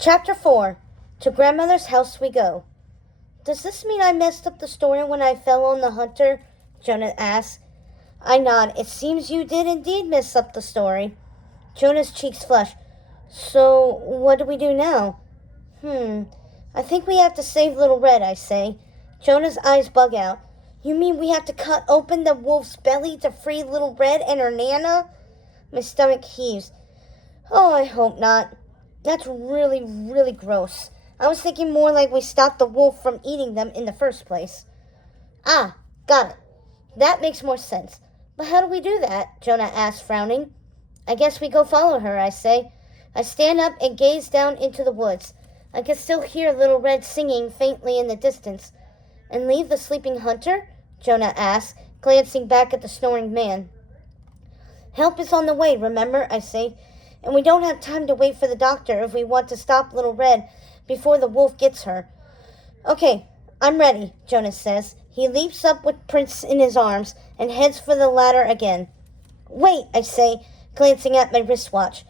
Chapter 4. To Grandmother's house we go. Does this mean I messed up the story when I fell on the hunter? Jonah asked. I nod. It seems you did indeed mess up the story. Jonah's cheeks flush. So, what do we do now? I think we have to save Little Red, I say. Jonah's eyes bug out. You mean we have to cut open the wolf's belly to free Little Red and her Nana? My stomach heaves. Oh, I hope not. That's really, really gross. I was thinking more like we stopped the wolf from eating them in the first place. Ah, got it. That makes more sense. But how do we do that? Jonah asks, frowning. I guess we go follow her, I say. I stand up and gaze down into the woods. I can still hear Little Red singing faintly in the distance. And leave the sleeping hunter? Jonah asks, glancing back at the snoring man. Help is on the way, remember, I say. And we don't have time to wait for the doctor if we want to stop Little Red before the wolf gets her. Okay, I'm ready, Jonah says. He leaps up with Prince in his arms and heads for the ladder again. Wait, I say, glancing at my wristwatch.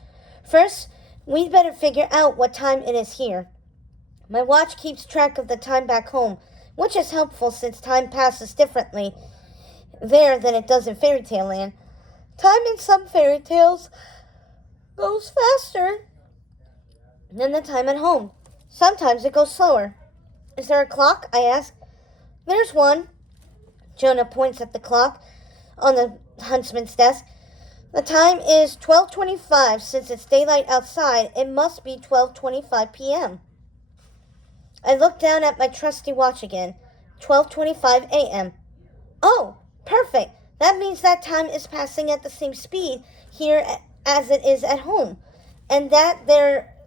First, we'd better figure out what time it is here. My watch keeps track of the time back home, which is helpful since time passes differently there than it does in fairy tale land. Time in some fairy tales goes faster than the time at home. Sometimes it goes slower. Is there a clock? I ask. There's one. Jonah points at the clock on the huntsman's desk. The time is 12:25. Since it's daylight outside, it must be 12:25 p.m. I look down at my trusty watch again. 12:25 a.m. Oh, perfect. That means that time is passing at the same speed here as it is at home, and that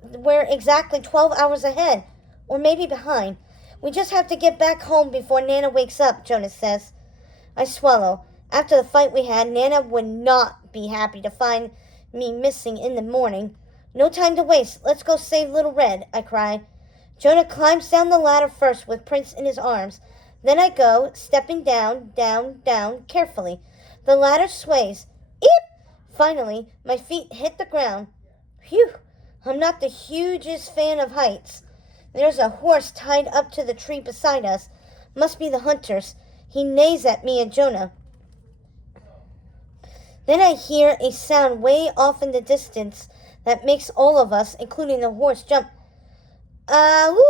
we're exactly 12 hours ahead, or maybe behind. We just have to get back home before Nana wakes up, Jonas says. I swallow. After the fight we had, Nana would not be happy to find me missing in the morning. No time to waste. Let's go save Little Red, I cry. Jonah climbs down the ladder first with Prince in his arms. Then I go, stepping down, carefully. The ladder sways. Eep! Finally, my feet hit the ground. Phew! I'm not the hugest fan of heights. There's a horse tied up to the tree beside us. Must be the hunter's. He neighs at me and Jonah. Then I hear a sound way off in the distance that makes all of us, including the horse, jump. Woo!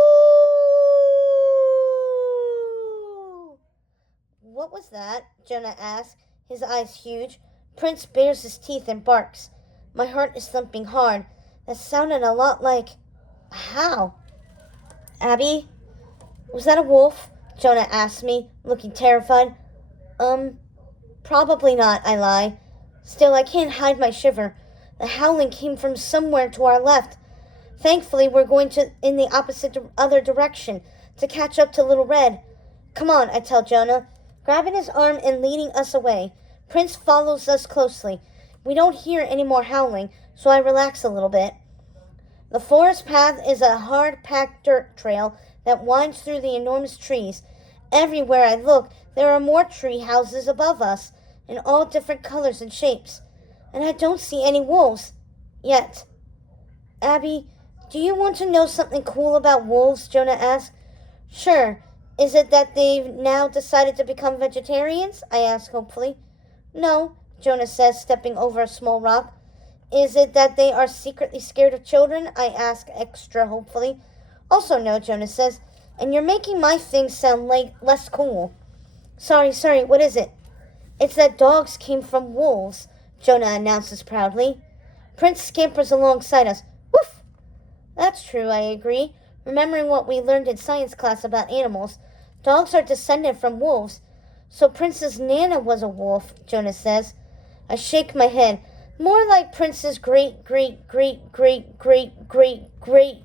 What was that? Jonah asked, his eyes huge. Prince bares his teeth and barks. My heart is thumping hard. That sounded a lot like... How? Abby? Was that a wolf? Jonah asked me, looking terrified. Probably not, I lie. Still, I can't hide my shiver. The howling came from somewhere to our left. Thankfully, we're going in the other direction to catch up to Little Red. Come on, I tell Jonah, grabbing his arm and leading us away. Prince follows us closely. We don't hear any more howling, so I relax a little bit. The forest path is a hard-packed dirt trail that winds through the enormous trees. Everywhere I look, there are more tree houses above us, in all different colors and shapes. And I don't see any wolves. Yet. Abby, do you want to know something cool about wolves? Jonah asked. Sure. Is it that they've now decided to become vegetarians? I ask hopefully. No, Jonah says, stepping over a small rock. Is it that they are secretly scared of children? I ask extra hopefully. Also no, Jonah says, and you're making my thing sound less cool. Sorry, what is it? It's that dogs came from wolves, Jonah announces proudly. Prince scampers alongside us. Woof! That's true, I agree. Remembering what we learned in science class about animals, dogs are descended from wolves. So Prince's Nana was a wolf, Jonah says. I shake my head. More like Prince's great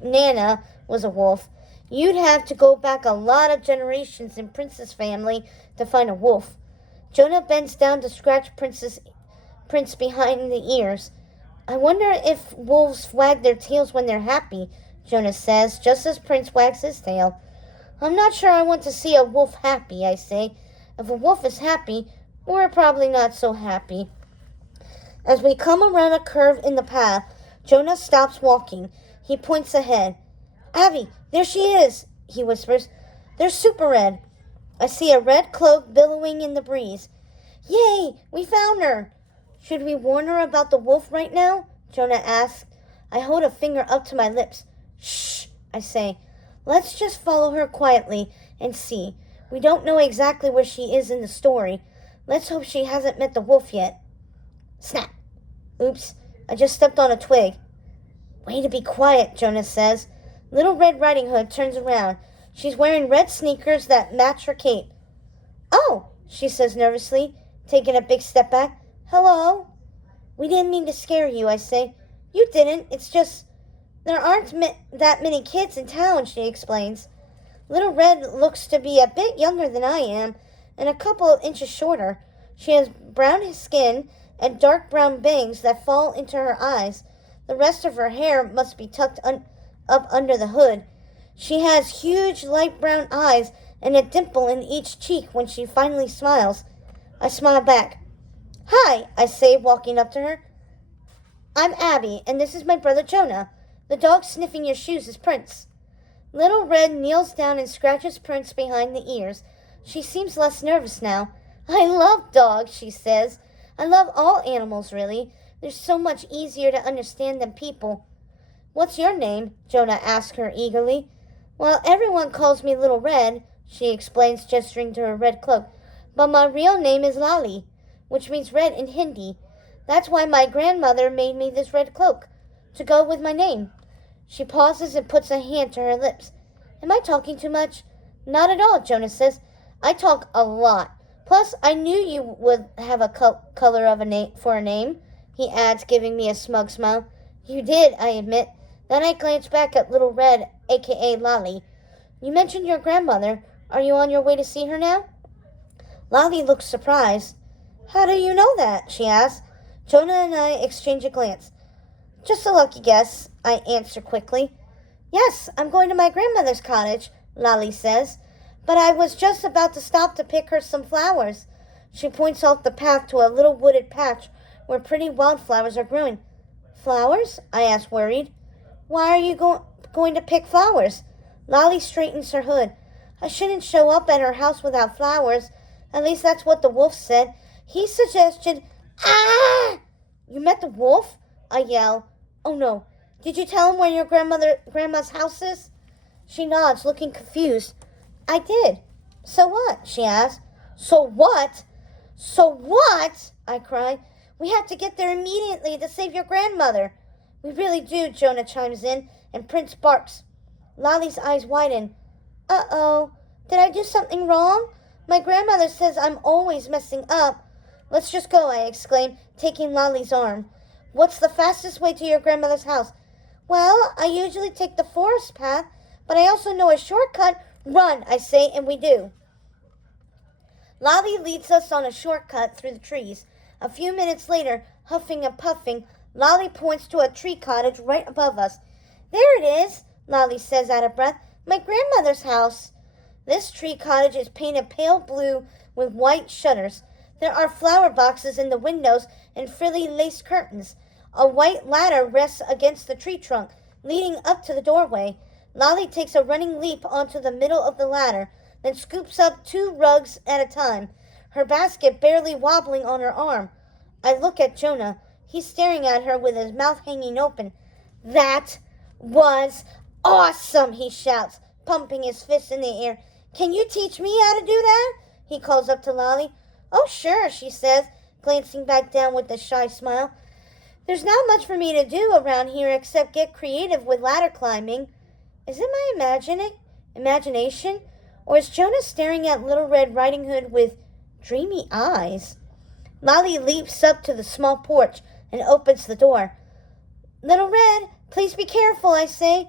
Nana was a wolf. You'd have to go back a lot of generations in Prince's family to find a wolf. Jonah bends down to scratch Prince behind the ears. I wonder if wolves wag their tails when they're happy, Jonah says, just as Prince wags his tail. I'm not sure I want to see a wolf happy, I say. If a wolf is happy, we're probably not so happy. As we come around a curve in the path, Jonah stops walking. He points ahead. Abby, there she is, he whispers. There's Super Red. I see a red cloak billowing in the breeze. Yay, we found her. Should we warn her about the wolf right now? Jonah asks. I hold a finger up to my lips. Shh, I say. Let's just follow her quietly and see. We don't know exactly where she is in the story. Let's hope she hasn't met the wolf yet. Snap. Oops, I just stepped on a twig. Way to be quiet, Jonah says. Little Red Riding Hood turns around. She's wearing red sneakers that match her cape. Oh, she says nervously, taking a big step back. Hello? We didn't mean to scare you, I say. You didn't. It's just there aren't that many kids in town, she explains. Little Red looks to be a bit younger than I am and a couple of inches shorter. She has brown skin and dark brown bangs that fall into her eyes. The rest of her hair must be tucked up under the hood. She has huge light brown eyes and a dimple in each cheek when she finally smiles. I smile back. Hi, I say, walking up to her. I'm Abby, and this is my brother Jonah. The dog sniffing your shoes is Prince. Little Red kneels down and scratches Prince behind the ears. She seems less nervous now. I love dogs, she says. I love all animals, really. They're so much easier to understand than people. What's your name? Jonah asks her eagerly. Well, everyone calls me Little Red, she explains, gesturing to her red cloak. But my real name is Lali, which means red in Hindi. That's why my grandmother made me this red cloak, to go with my name. She pauses and puts a hand to her lips. Am I talking too much? Not at all, Jonah says. I talk a lot. Plus, I knew you would have a color of a name for a name, he adds, giving me a smug smile. You did, I admit. Then I glance back at Little Red, a.k.a. Lolly. You mentioned your grandmother. Are you on your way to see her now? Lolly looks surprised. How do you know that? She asks. Jonah and I exchange a glance. Just a lucky guess, I answer quickly. Yes, I'm going to my grandmother's cottage, Lolly says. But I was just about to stop to pick her some flowers. She points off the path to a little wooded patch where pretty wildflowers are growing. Flowers? I ask, worried. Why are you going to pick flowers? Lolly straightens her hood. I shouldn't show up at her house without flowers. At least that's what the wolf said. He suggested... Ah! You met the wolf? I yell. Oh no. Did you tell him where your grandma's house is? She nods, looking confused. I did. So what? She asks. So what? So what? I cry. We have to get there immediately to save your grandmother. We really do, Jonah chimes in, and Prince barks. Lolly's eyes widen. Uh-oh. Did I do something wrong? My grandmother says I'm always messing up. Let's just go, I exclaim, taking Lolly's arm. What's the fastest way to your grandmother's house? Well, I usually take the forest path, but I also know a shortcut. Run, I say, and we do. Lolly leads us on a shortcut through the trees. A few minutes later, huffing and puffing, Lolly points to a tree cottage right above us. There it is, Lolly says out of breath. My grandmother's house. This tree cottage is painted pale blue with white shutters. There are flower boxes in the windows and frilly lace curtains. A white ladder rests against the tree trunk, leading up to the doorway. Lolly takes a running leap onto the middle of the ladder, then scoops up 2 rugs at a time, her basket barely wobbling on her arm. I look at Jonah. He's staring at her with his mouth hanging open. That was awesome, he shouts, pumping his fist in the air. Can you teach me how to do that? He calls up to Lolly. Oh, sure, she says, glancing back down with a shy smile. There's not much for me to do around here except get creative with ladder climbing. Is it my imagination? Or is Jonah staring at Little Red Riding Hood with dreamy eyes? Lolly leaps up to the small porch and opens the door. Little Red, please be careful, I say.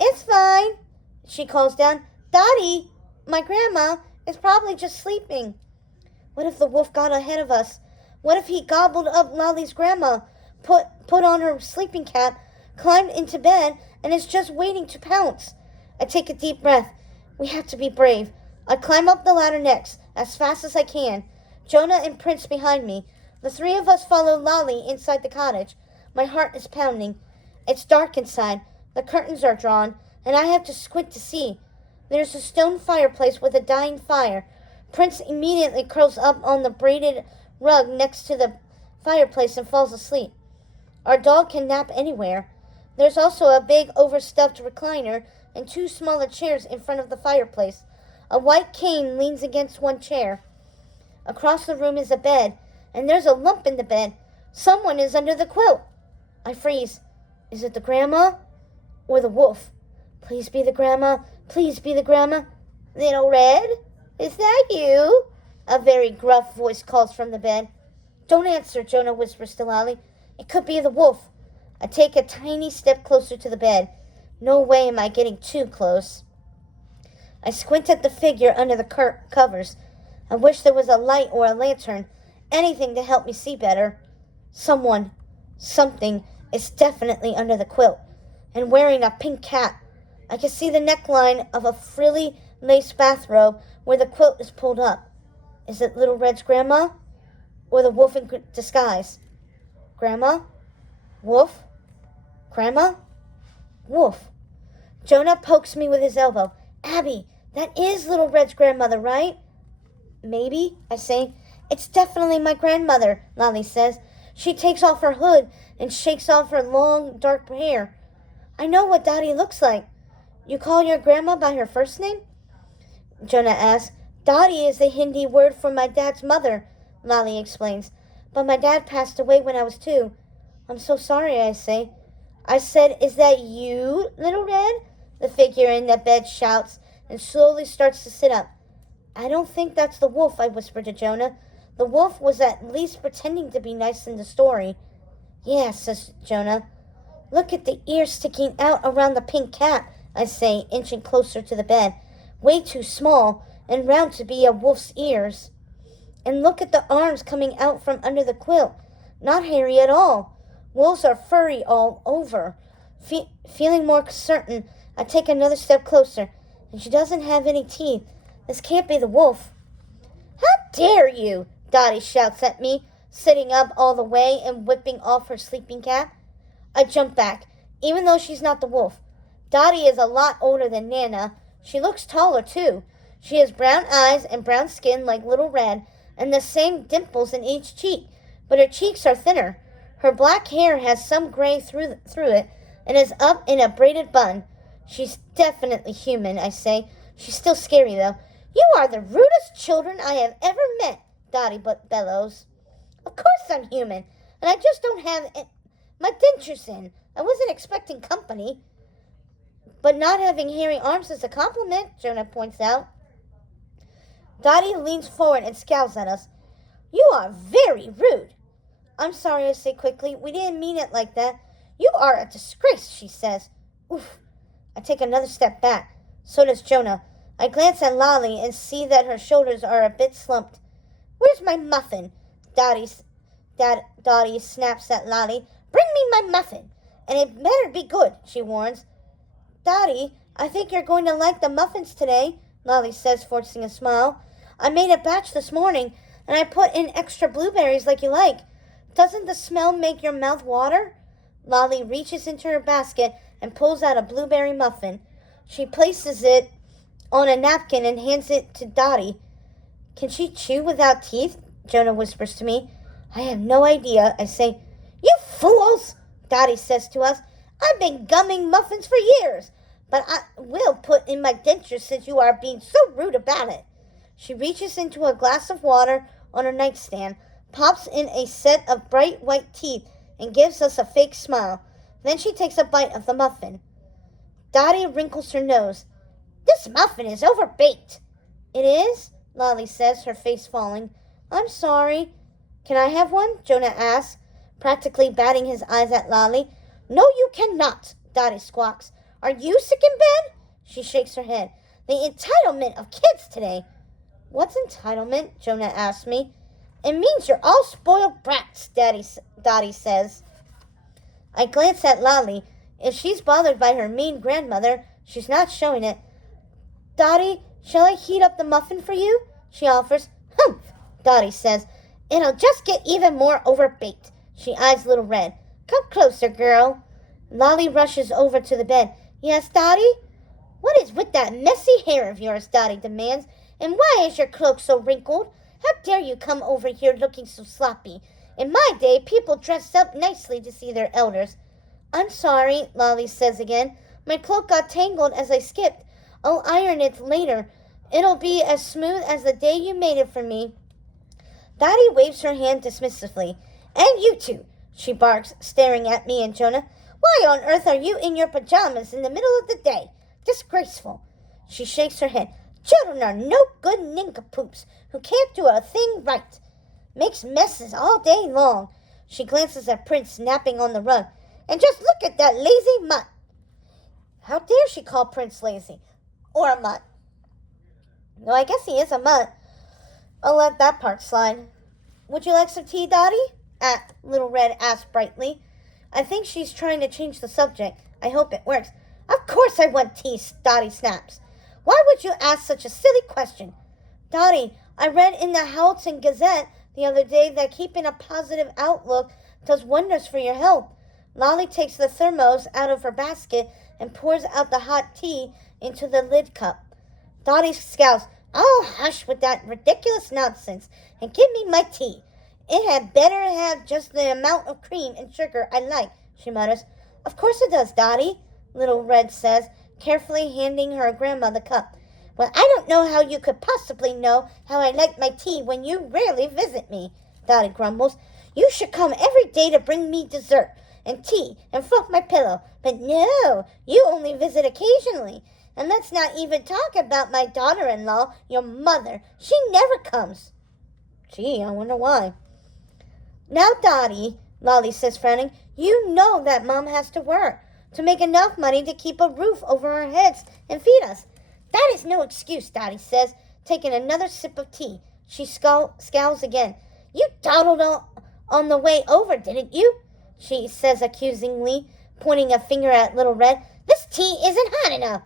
It's fine, she calls down. Dottie, my grandma, is probably just sleeping. What if the wolf got ahead of us? What if he gobbled up Lolly's grandma, put on her sleeping cap, climbed into bed, and is just waiting to pounce? I take a deep breath. We have to be brave. I climb up the ladder next, as fast as I can. Jonah and Prince behind me. The 3 of us follow Lolly inside the cottage. My heart is pounding. It's dark inside. The curtains are drawn, and I have to squint to see. There's a stone fireplace with a dying fire. Prince immediately curls up on the braided rug next to the fireplace and falls asleep. Our dog can nap anywhere. There's also a big overstuffed recliner and 2 smaller chairs in front of the fireplace. A white cane leans against one chair. Across the room is a bed, and there's a lump in the bed. Someone is under the quilt. I freeze. Is it the grandma or the wolf? Please be the grandma. Please be the grandma. Little Red, is that you? A very gruff voice calls from the bed. Don't answer, Jonah whispers to Lolly. It could be the wolf. I take a tiny step closer to the bed. No way am I getting too close. I squint at the figure under the covers. I wish there was a light or a lantern, anything to help me see better. Something is definitely under the quilt, and wearing a pink cap. I can see the neckline of a frilly lace bathrobe where the quilt is pulled up. Is it Little Red's grandma? Or the wolf in disguise? Grandma? Wolf? Grandma? Wolf. Jonah pokes me with his elbow. Abby, that is Little Red's grandmother, right? Maybe, I say. It's definitely my grandmother, Lolly says. She takes off her hood and shakes off her long, dark hair. I know what Dottie looks like. You call your grandma by her first name? Jonah asks. Dottie is the Hindi word for my dad's mother, Lolly explains. But my dad passed away when I was 2. I'm so sorry, I say. I said, is that you, Little Red? The figure in the bed shouts and slowly starts to sit up. I don't think that's the wolf, I whisper to Jonah. The wolf was at least pretending to be nice in the story. Yeah, says Jonah. Look at the ears sticking out around the pink cap, I say, inching closer to the bed. Way too small and round to be a wolf's ears. And look at the arms coming out from under the quilt. Not hairy at all. Wolves are furry all over. Feeling more certain, I take another step closer, and she doesn't have any teeth. This can't be the wolf. How dare you? Dottie shouts at me, sitting up all the way and whipping off her sleeping cap. I jump back, even though she's not the wolf. Dottie is a lot older than Nana. She looks taller, too. She has brown eyes and brown skin like Little Red, and the same dimples in each cheek, but her cheeks are thinner. Her black hair has some gray through it and is up in a braided bun. She's definitely human, I say. She's still scary, though. You are the rudest children I have ever met, Dottie bellows. Of course I'm human, and I just don't have my dentures in. I wasn't expecting company. But not having hairy arms is a compliment, Jonah points out. Dottie leans forward and scowls at us. You are very rude. I'm sorry, I say quickly. We didn't mean it like that. You are a disgrace, she says. Oof. I take another step back. So does Jonah. I glance at Lolly and see that her shoulders are a bit slumped. Where's my muffin? Dottie snaps at Lolly. Bring me my muffin. And it better be good, she warns. Dottie, I think you're going to like the muffins today, Lolly says, forcing a smile. I made a batch this morning, and I put in extra blueberries like you like. Doesn't the smell make your mouth water? Lolly reaches into her basket and pulls out a blueberry muffin. She places it on a napkin and hands it to Dottie. Can she chew without teeth? Jonah whispers to me. I have no idea, I say. You fools, Dottie says to us. I've been gumming muffins for years, but I will put in my dentures since you are being so rude about it. She reaches into a glass of water on her nightstand, pops in a set of bright white teeth, and gives us a fake smile. Then she takes a bite of the muffin. Dottie wrinkles her nose. This muffin is overbaked. It is? Lolly says, her face falling. I'm sorry. Can I have one? Jonah asks, practically batting his eyes at Lolly. No, you cannot, Dottie squawks. Are you sick in bed? She shakes her head. The entitlement of kids today. What's entitlement? Jonah asks me. It means you're all spoiled brats, Dottie says. I glance at Lolly. If she's bothered by her mean grandmother, she's not showing it. Dottie, shall I heat up the muffin for you? She offers. Humph, Dottie says. It'll just get even more overbaked. She eyes Little Red. Come closer, girl. Lolly rushes over to the bed. Yes, Dottie? What is with that messy hair of yours? Dottie demands. And why is your cloak so wrinkled? How dare you come over here looking so sloppy? In my day, people dressed up nicely to see their elders. I'm sorry, Lolly says again. My cloak got tangled as I skipped. I'll iron it later. It'll be as smooth as the day you made it for me. Dottie waves her hand dismissively. And you two, she barks, staring at me and Jonah. Why on earth are you in your pajamas in the middle of the day? Disgraceful. She shakes her head. Children are no good nincompoops who can't do a thing right. Makes messes all day long. She glances at Prince napping on the rug. And just look at that lazy mutt. How dare she call Prince lazy? Or a mutt. No, I guess he is a mutt. I'll let that part slide. Would you like some tea, Dottie? Little Red asked brightly. I think she's trying to change the subject. I hope it works. Of course I want tea, Dottie snaps. Why would you ask such a silly question? Dottie, I read in the Houghton Gazette the other day that keeping a positive outlook does wonders for your health. Lolly takes the thermos out of her basket and pours out the hot tea into the lid cup. Dottie scowls. Oh, hush with that ridiculous nonsense and give me my tea. It had better have just the amount of cream and sugar I like, she mutters. Of course it does, Dottie, Little Red says, carefully handing her grandma the cup. Well, I don't know how you could possibly know how I like my tea when you rarely visit me, Dottie grumbles. You should come every day to bring me dessert and tea and fluff my pillow. But no, you only visit occasionally. And let's not even talk about my daughter-in-law, your mother. She never comes. Gee, I wonder why. Now, Dottie, Lolly says, frowning, you know that Mom has to work to make enough money to keep a roof over our heads and feed us. That is no excuse, Dottie says, taking another sip of tea. She scowls again. You dawdled on the way over, didn't you? She says accusingly, pointing a finger at Little Red. This tea isn't hot enough.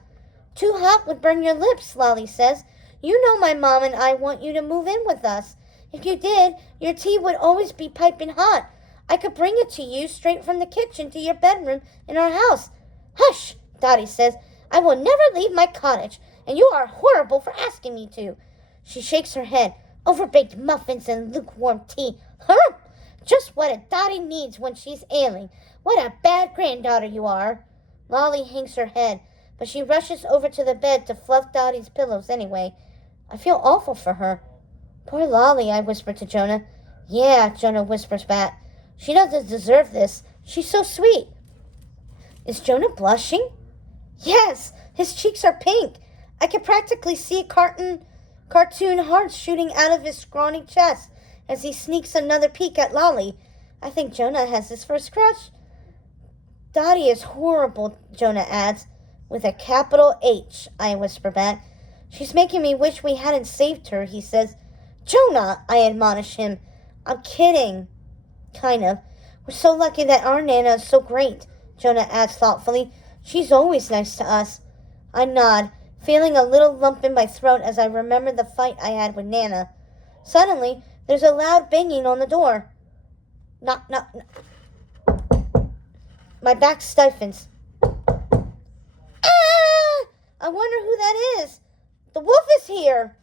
Too hot would burn your lips, Lolly says. You know my mom and I want you to move in with us. If you did, your tea would always be piping hot. I could bring it to you straight from the kitchen to your bedroom in our house. Hush, Dottie says. I will never leave my cottage, and you are horrible for asking me to. She shakes her head. Overbaked muffins and lukewarm tea. Huh? Just what a Dottie needs when she's ailing. What a bad granddaughter you are. Lolly hangs her head, but she rushes over to the bed to fluff Dottie's pillows anyway. I feel awful for her. Poor Lolly, I whisper to Jonah. Yeah, Jonah whispers back. She doesn't deserve this. She's so sweet. Is Jonah blushing? Yes, his cheeks are pink. I can practically see cartoon hearts shooting out of his scrawny chest as he sneaks another peek at Lolly. I think Jonah has his first crush. Dottie is horrible, Jonah adds. With a capital H, I whisper back. She's making me wish we hadn't saved her, he says. Jonah, I admonish him. I'm kidding. Kind of. We're so lucky that our Nana is so great, Jonah adds thoughtfully. She's always nice to us. I nod, feeling a little lump in my throat as I remember the fight I had with Nana. Suddenly, there's a loud banging on the door. Knock, knock, knock. My back stiffens. Ah! I wonder who that is. The wolf is here.